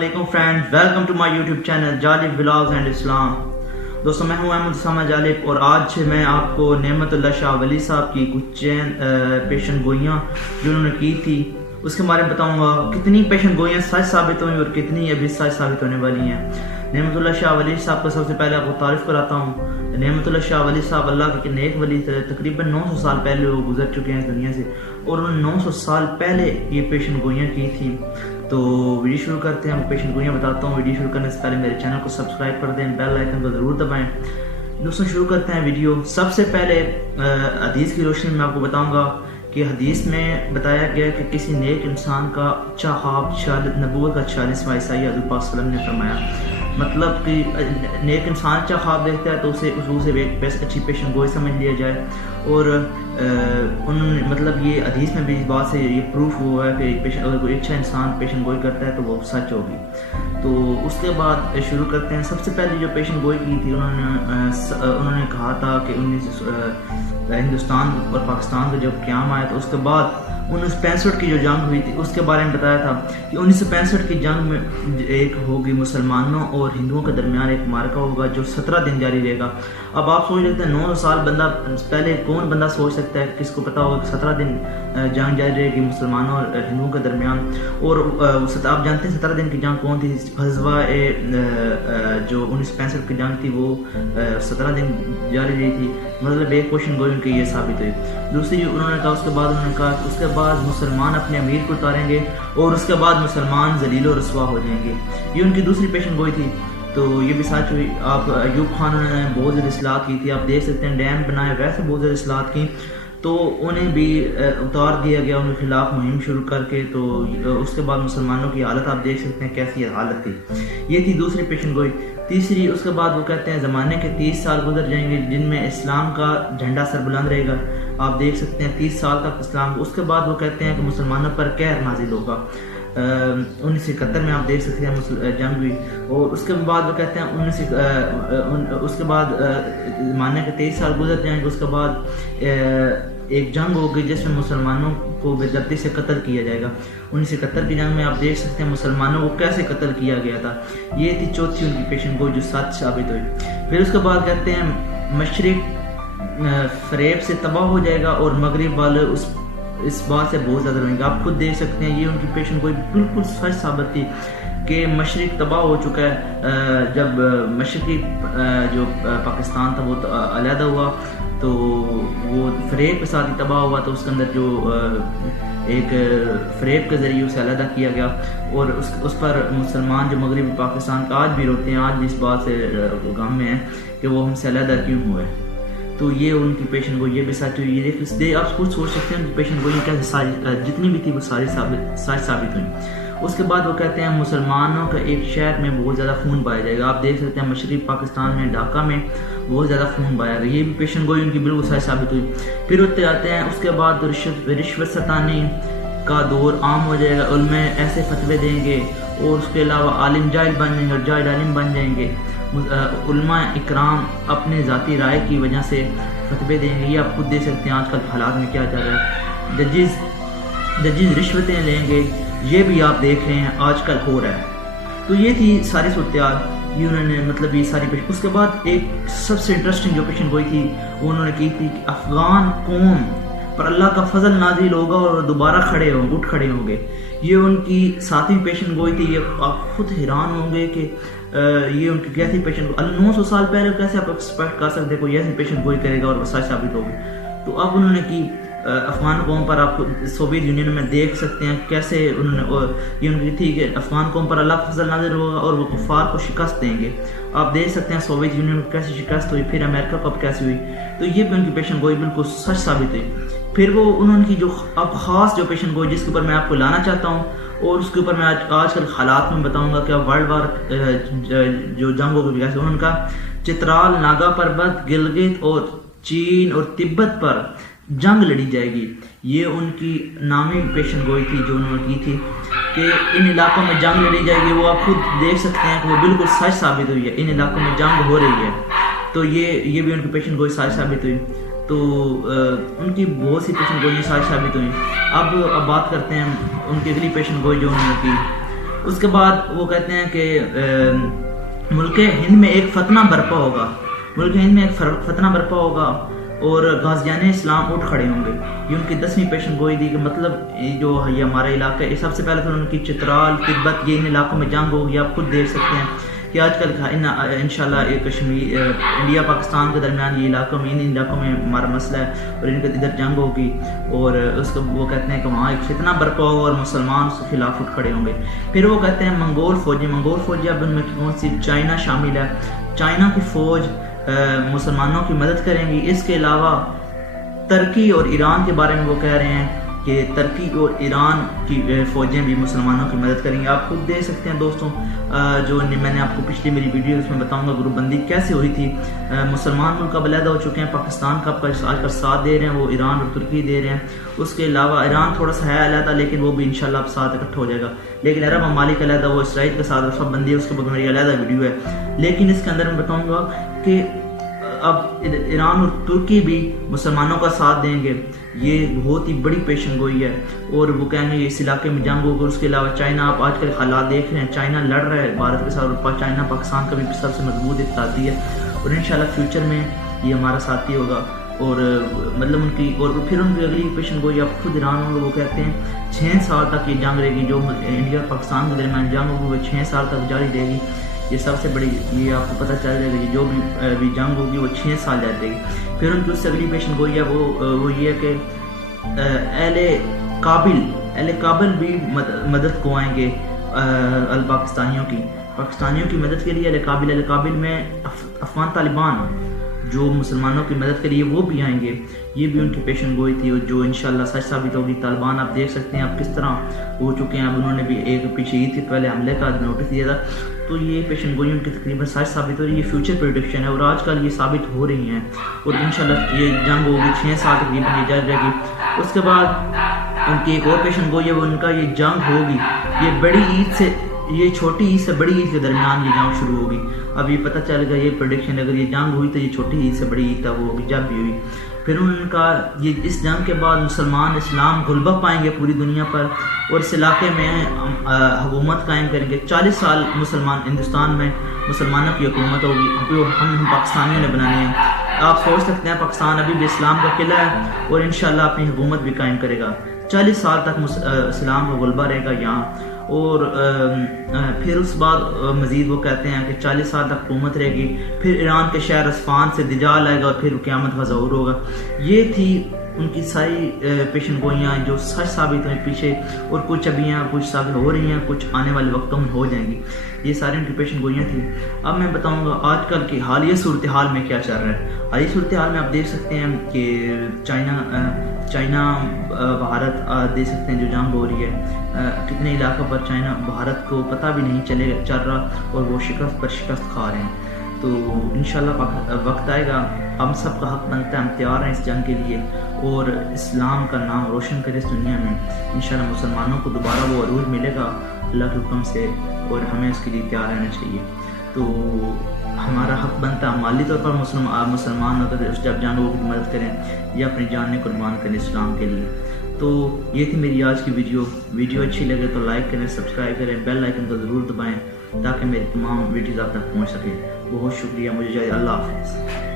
علیکم friend, welcome to my YouTube channel Jalib vlogs and اسلام۔ دوستوں میں ہوں احمد اسامہ جالب اور آج میں آپ کو نعمت اللہ شاہ ولی صاحب کی کچھ پیشن گوئیاں جو انہوں نے کی تھی اس کے بارے میں بتاؤں گا۔ کتنی پیشن گوئیاں سچ ثابت ہوئی اور کتنی ابھی سچ ثابت ہونے والی ہیں۔ نعمت اللہ شاہ ولی صاحب کا سب سے پہلے آپ کو تعارف کراتا ہوں۔ نعمت اللہ شاہ ولی صاحب اللہ کے نیک ولی تھے، تقریباً 900 سال پہلے وہ گزر چکے ہیں اس دنیا سے، اور انہوں نے 900 سال پہلے یہ پیشن گوئیاں کی تھیں۔ تو ویڈیو شروع کرتے ہیں، میں پیشن گوئیاں بتاتا ہوں۔ ویڈیو شروع کرنے سے پہلے میرے چینل کو سبسکرائب کر دیں، بیل آئیکن کو ضرور دبائیں۔ دوستوں شروع کرتے ہیں ویڈیو۔ سب سے پہلے حدیث کی روشنی میں آپ کو بتاؤں گا کہ حدیث میں بتایا گیا کہ کسی نیک انسان کا اچھا خواب نبوت کا 40واں حصہ یہ حضور پاک صلی اللہ علیہ وسلم نے فرمایا۔ مطلب کہ نیک انسان اچھا خواب دیکھتا ہے تو اسے ایک اچھی پیشن گوئی سمجھ لیا جائے، اور انہوں نے مطلب یہ حدیث میں بھی اس بات سے یہ پروف ہوا ہے کہ اگر کوئی اچھا انسان پیشن گوئی کرتا ہے تو وہ سچ ہوگی۔ تو اس کے بعد شروع کرتے ہیں۔ سب سے پہلے جو پیشن گوئی کی تھی انہوں نے کہا تھا کہ ہندوستان اور پاکستان کا جب قیام آیا تو اس کے بعد 1965 کی جو جنگ ہوئی تھی اس کے بارے میں بتایا تھا کہ 1965 کی جنگ میں ایک ہوگی مسلمانوں اور ہندوؤں کے درمیان ایک معرکہ ہوگا جو 17 دن جاری رہے گا۔ اب آپ سوچ لیتے ہیں 900 سال بندہ پہلے کون بندہ سوچ سکتا ہے، کس کو پتا ہوگا کہ 17 دن جنگ جاری رہے گی مسلمانوں اور ہندوؤں کے درمیان۔ اور آپ جانتے ہیں 17 دن کی جنگ کون تھی؟ غزوہ جو 1965 کی جنگ تھی وہ 17 دن جاری رہی تھی۔ مطلب ایک کوشچن گوئی ان کی یہ ثابت ہوئی۔ دوسری انہوں نے کہا انہوں نے کہا کہ اس کے بعد مسلمان اپنے امیر کو اتاریں گے اور اس کے بعد مسلمان ذلیل و رسوا ہو جائیں گے۔ یہ ان کی دوسری پیشن گوئی تھی، تو یہ بھی سچ ہوئی۔ آپ ایوب خان نے بہت زیادہ اصلاحات کی تھی، آپ دیکھ سکتے ہیں ڈیم بنائے، ویسے بہت زیادہ اصلاحات کی، تو انہیں بھی اتار دیا گیا، ان کے خلاف مہم شروع کر کے۔ تو اس کے بعد مسلمانوں کی حالت آپ دیکھ سکتے ہیں کیسی حالت تھی۔ یہ تھی دوسری پیشن گوئی۔ تیسری، اس کے بعد وہ کہتے ہیں زمانے کے 30 سال گزر جائیں گے جن میں اسلام کا جھنڈا سر بلند رہے گا۔ آپ دیکھ سکتے ہیں 30 سال تک اسلام۔ اس کے بعد وہ کہتے ہیں کہ مسلمانوں پر قہر نازل ہوگا۔ 1971 میں آپ دیکھ سکتے ہیں جنگ ہوئی، اور اس کے بعد وہ کہتے ہیں اس کے بعد زمانے کے 23 سال گزر جائیں گے، اس کے بعد ایک جنگ ہوگی جس میں مسلمانوں کو بے دردی سے قتل کیا جائے گا۔ 1971 کی جنگ میں آپ دیکھ سکتے ہیں مسلمانوں کو کیسے قتل کیا گیا تھا۔ یہ تھی چوتھی ان کی پیشن گوئی جو سچ ثابت ہوئی۔ پھر اس کے بعد کہتے ہیں مشرق فریب سے تباہ ہو جائے گا اور مغرب والے اس بات سے بہت زیادہ رہیں گے۔ آپ خود دیکھ سکتے ہیں یہ ان کی پیشن گوئی بالکل سچ ثابت تھی کہ مشرق تباہ ہو چکا ہے۔ جب مشرقی جو پاکستان تھا وہ علیحدہ ہوا تو وہ فریب کے ساتھ ہی تباہ ہوا، تو اس کے اندر جو ایک فریب کے ذریعے اسے علیحدہ کیا گیا، اور اس پر مسلمان جو مغربی پاکستان کا آج بھی روتے ہیں، آج بھی اس بات سے غم میں ہیں کہ وہ ہم سے علیحدہ کیوں ہوئے۔ تو یہ ان کی پیشن گوئی یہ بھی سچ ہوئی۔ یہ دیکھ آپ خود سوچ سکتے ہیں کہ پیشن گوئی کیسے جتنی بھی تھی وہ ساری سچ ثابت ہوئی۔ اس کے بعد وہ کہتے ہیں مسلمانوں کا ایک شہر میں بہت زیادہ خون پایا جائے گا۔ آپ دیکھ سکتے ہیں مشرقی پاکستان میں ڈھاکہ میں بہت زیادہ خون پایا گیا۔ یہ بھی پیشن گوئی ان کی بالکل سچ ثابت ہوئی۔ پھر ہوتے آتے ہیں اس کے بعد رشوت ستانی کا دور عام ہو جائے گا، علماء ایسے فتوے دیں گے، اور اس کے علاوہ عالم جاہل بن جائیں گے اور جاہل عالم بن جائیں گے۔ علماء اکرام اپنے ذاتی رائے کی وجہ سے فتوے دیں گے۔ یہ آپ خود دیکھ سکتے ہیں آج کل حالات میں کیا چل رہا ہے۔ ججز رشوتیں لیں گے، یہ بھی آپ دیکھ رہے ہیں آج کل ہو رہا ہے۔ تو یہ تھی ساری صورتحال، یہ انہوں نے مطلب یہ ساری پیشن۔ اس کے بعد ایک سب سے انٹرسٹنگ جو پیشن گوئی تھی وہ انہوں نے کی تھی کہ افغان قوم پر اللہ کا فضل نازل ہوگا اور دوبارہ اٹھ کھڑے ہوں گے۔ یہ ان کی 7ویں پیشن گوئی تھی۔ یہ آپ خود حیران ہوں گے کہ یہ ان کی کیسی پیشن گوئی، 900 سال پہلے کیسے آپ ایکسپیکٹ کر سکتے کوئی ایسی پیشن گوئی کرے گا اور وہ سچ ثابت ہوگی۔ تو اب انہوں نے کی افغان قوم پر، آپ سوویت یونین میں دیکھ سکتے ہیں کیسے انہوں نے یہ ان کی تھی کہ افغان قوم پر اللہ کا فضل نازل ہوگا اور وہ کفار کو شکست دیں گے۔ آپ دیکھ سکتے ہیں سوویت یونین کو کیسی شکست ہوئی، پھر امریکہ کو اب کیسی ہوئی۔ تو یہ بھی ان کی پیشن گوئی بالکل سچ ثابت ہوئی۔ پھر وہ انہوں کی جو اب خاص جو پیشن گوئی جس کے اوپر میں آپ کو لانا چاہتا ہوں، اور اس کے اوپر میں آج کل حالات میں بتاؤں گا کہ ورلڈ وار جو جنگوں کی وجہ سے انہوں کا چترال، ناگا پربت، گلگت اور چین اور تبت پر جنگ لڑی جائے گی۔ یہ ان کی نامی پیشن گوئی تھی جو انہوں نے کی تھی کہ ان علاقوں میں جنگ لڑی جائے گی۔ وہ آپ خود دیکھ سکتے ہیں کہ وہ بالکل سچ ثابت ہوئی ہے، ان علاقوں میں جنگ ہو رہی ہے۔ تو یہ بھی ان کی پیشن گوئی سچ ثابت ہوئی۔ تو ان کی بہت سی پیشن گوئی سچ ثابت ہوئی۔ اب بات کرتے ہیں ان کی اگلی پیشن گوئی جو انہوں نے کی۔ اس کے بعد وہ کہتے ہیں کہ ملک ہند میں ایک فتنہ برپا ہوگا، ملک ہند میں ایک فتنہ برپا ہوگا اور غازیان اسلام اٹھ کھڑے ہوں گے. یہ ان کی 10ویں پیشن گوئی تھی کہ مطلب جو یہ ہمارا علاقہ ہے، سب سے پہلے تو ان کی چترال، تبت، یہ ان علاقوں میں جنگ ہوگی. آپ خود دیکھ سکتے ہیں کہ آج کل انشاءاللہ کشمیر انڈیا پاکستان کے درمیان یہ علاقوں میں ان علاقوں میں ہمارا مسئلہ ہے اور ان کے ادھر جنگ ہوگی اور اس کو وہ کہتے ہیں کہ وہاں ایک فتنہ برپا ہوگا اور مسلمان اس کے خلاف اٹھ کھڑے ہوں گے. پھر وہ کہتے ہیں منگول فوجی اب ان میں کون سی؟ چائنا شامل ہے. چائنا کی فوج مسلمانوں کی مدد کریں گی. اس کے علاوہ ترکی اور ایران کے بارے میں وہ کہہ رہے ہیں کہ ترکی اور ایران کی فوجیں بھی مسلمانوں کی مدد کریں گے. آپ خود دیکھ سکتے ہیں دوستوں، جو میں نے آپ کو پچھلی میری ویڈیو اس میں بتاؤں گا گروپ بندی کیسے ہوئی تھی. مسلمان ملک اب علیحدہ ہو چکے ہیں، پاکستان کا آج کل ساتھ دے رہے ہیں، وہ ایران اور ترکی دے رہے ہیں. اس کے علاوہ ایران تھوڑا سا ہے علیحدہ، لیکن وہ بھی انشاءاللہ اب ساتھ اکٹھا ہو جائے گا. لیکن عرب ممالک علیحدہ، وہ اسرائیل کے ساتھ سب بندی ہے، اس کے بعد میری علیحدہ ویڈیو ہے. لیکن اس کے اندر میں بتاؤں گا کہ اب ایران اور ترکی بھی مسلمانوں کا ساتھ دیں گے. یہ بہت ہی بڑی پیشن گوئی ہے اور وہ کہیں گے اس علاقے میں جنگ ہوگا. اس کے علاوہ چائنا، آپ آج کل حالات دیکھ رہے ہیں، چائنا لڑ رہا ہے بھارت کے ساتھ، اور چائنا پاکستان کا بھی سب سے مضبوط ایک ساتھی ہے اور انشاءاللہ فیوچر میں یہ ہمارا ساتھی ہوگا. اور مطلب ان کی اور پھر ان کی اگلی پیشن گوئی آپ خود ایران ہوگا. وہ کہتے ہیں 6 سال تک یہ جنگ رہے گی، جو انڈیا اور پاکستان کے درمیان جنگ ہوگی وہ 6 سال تک جاری رہے گی. یہ سب سے بڑی، یہ آپ کو پتہ چل جائے گا کہ جو بھی جنگ ہوگی وہ 6 سال جاری رہے گی. پھر ان کی اس سے اگلی پیشن گوئی ہے وہ یہ ہے کہ اہل کابل بھی مدد کو آئیں گے پاکستانیوں کی مدد کے لیے. اہل کابل میں افغان طالبان جو مسلمانوں کی مدد کے لیے وہ بھی آئیں گے. یہ بھی ان کی پیشن گوئی تھی جو انشاءاللہ سچ ثابت ہوگی. طالبان آپ دیکھ سکتے ہیں آپ کس طرح ہو چکے ہیں. اب انہوں نے بھی ایک پیچھے عید سے پہلے حملے کا نوٹس دیا تھا، تو یہ پیشن گوئی ان کی تقریباً سچ ثابت ہو رہی ہے. یہ فیوچر پریڈکشن ہے اور آج کل یہ ثابت ہو رہی ہیں اور انشاءاللہ یہ جنگ ہوگی 6 سال تقریباً یہ جاری رہے گی. اس کے بعد ان کی ایک اور پیشن گوئی ہے، وہ ان کا یہ جنگ ہوگی یہ بڑی عید سے، یہ چھوٹی عید سے بڑی عید کے درمیان یہ جنگ شروع ہوگی. اب یہ پتہ چل گا یہ پریڈکشن، اگر یہ جنگ ہوئی تو یہ چھوٹی عید سے بڑی عید تھا وہ ہوگی جب بھی ہوئی. پھر ان کا یہ اس جنگ کے بعد مسلمان اسلام غلبہ پائیں گے پوری دنیا پر اور اس علاقے میں حکومت قائم کریں گے. 40 سال ہندوستان میں مسلمانوں کی حکومت ہوگی، ہم پاکستانیوں نے بنانی ہے. آپ سوچ سکتے ہیں پاکستان ابھی بھی اسلام کا قلعہ ہے اور انشاءاللہ اپنی حکومت بھی قائم کرے گا. 40 سال تک اسلام کا غلبہ رہے گا یہاں. اور پھر اس بعد مزید وہ کہتے ہیں کہ 40 سال تک حکومت رہے گی. پھر ایران کے شہر اصفہان سے دجال آئے گا اور پھر قیامت کا ظہور ہوگا. یہ تھی ان کی ساری پیشن گوئیاں جو سچ ثابت ہوئیں پیچھے، اور کچھ ابھی ہیں، کچھ ثابت ہو رہی ہیں، کچھ آنے والے وقتوں میں ہو جائیں گی. یہ ساری ان کی پیشن گوئیاں تھیں. اب میں بتاؤں گا آج کل کی حالیہ صورتحال میں کیا چل رہا ہے. حالیہ صورتحال میں آپ دیکھ سکتے ہیں کہ چائنا بھارت دیکھ سکتے ہیں جو جنگ ہو رہی ہے، کتنے علاقوں پر چائنا بھارت کو پتہ بھی نہیں چل رہا اور وہ شکست پر شکست کھا رہے ہیں. تو انشاءاللہ وقت آئے گا، ہم سب کا حق بنتا ہے، ہم تیار ہیں اس جنگ کے لیے اور اسلام کا نام روشن کرے اس دنیا میں. انشاءاللہ مسلمانوں کو دوبارہ وہ عروج ملے گا اللہ کے حکم سے اور ہمیں اس کے لیے تیار رہنا چاہیے. تو ہمارا حق بنتا ہے مالی طور پر مسلمان اگر اس جب جانوروں کی مدد کریں یا اپنی جان قربان کریں اسلام کے لیے. تو یہ تھی میری آج کی ویڈیو اچھی لگے تو لائک کریں، سبسکرائب کریں، بیل آئیکن کو ضرور دبائیں تاکہ میری تمام ویڈیوز آپ تک پہنچ سکیں. بہت شکریہ، مجھے جائے، اللہ حافظ.